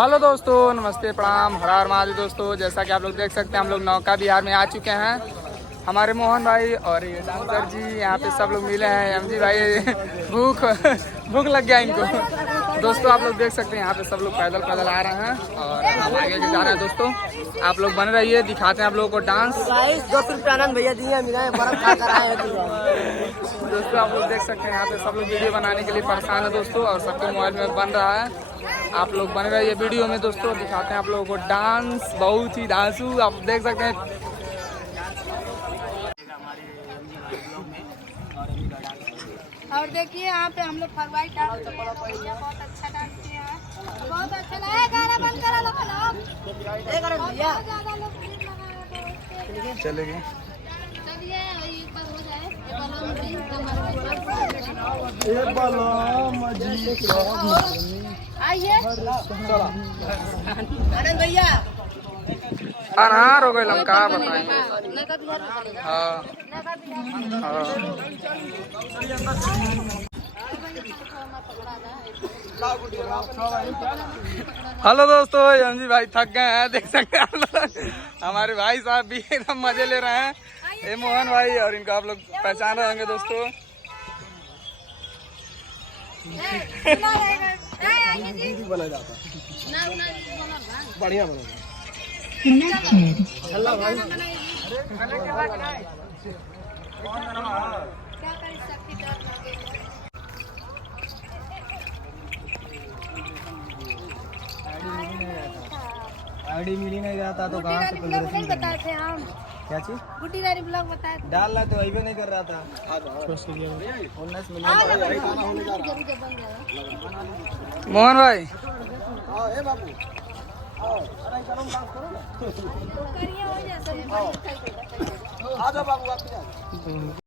Hello दोस्तों, नमस्ते, प्रणाम, हर हर महादेव। दोस्तों जैसा कि आप लोग देख सकते हैं, हम लोग नौका बिहार में आ चुके हैं। हमारे मोहन भाई और ये डांसर जी यहाँ पे सब लोग मिले हैं। एमजी भाई भूख भूख लग गया इनको। दोस्तों आप लोग देख सकते हैं यहाँ पे सब लोग पैदल पैदल आ रहे हैं और हम आगे के जा रहे हैं। दोस्तों आप लोग बन रहिए, दिखाते हैं आप लोगों को डांस। 200 रुपये आनंद भैया दिए, बर्फ खा कर आए। दोस्तों आप लोग देख सकते हैं यहाँ पे सब लोग वीडियो बनाने के लिए परेशान है दोस्तों, और सबके मोबाइल में बन रहा है। आप लोग बने रहिए वीडियो में। दोस्तों दिखाते हैं आप लोगों को डांस, बहुत ही धांसू आप देख सकते हैं। और देखिए यहाँ पे हम लोग फरवाई डांस किए हैं। भैया बहुत अच्छा डांस किया है, बहुत अच्छा लगा। गाना बंद करा लो भैया, ज्यादा लोग भीड़ लगा चलेंगे। चलिए एक बार हो जाए। आइए आनंद भैया। अनहार हो गए लमका बताएंगे। हाँ हेलो दोस्तों, एमजी भाई थक गए हैं, देख सकते हैं आप लोग। हमारे भाई साहब भी एकदम मजे ले रहे हैं। ये मोहन भाई और इनको आप लोग पहचान रहे होंगे दोस्तों। बढ़िया बना आईडी मिल ही नहीं रहा था तो कहाँ से नहीं बताए थे हम। क्या चीज गुड्डी रानी ब्लॉग बताए थे। डाल रहा तो अभी नहीं कर रहा था। मोहन भाई करिए हो जैसे। बाबू आप